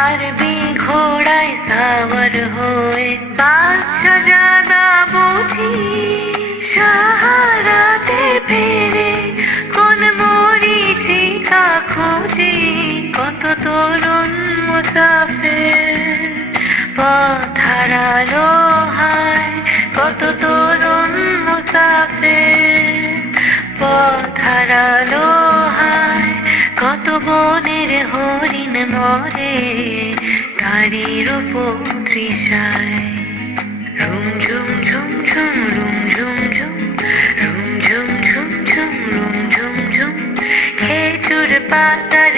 আরবি ঘোড়ায় সাওয়ার হয়ে বাদশা জাদা বুঝি সাহারাতে ফেরে কোন মরীচিকা খুঁজি কত তরুণ মুসাফির পথ হারালো হায় কত তরুণ মুসাফির পথ হারালো হায় কত বনের হরিণ মরে তারির উপর তৃষায় রুম ঝুম ঝুম ঝুম রুম ঝুম ঝুম রুম ঝুম ঝুম ঝুম রুম ঝুম ঝুম খেজুর পাতার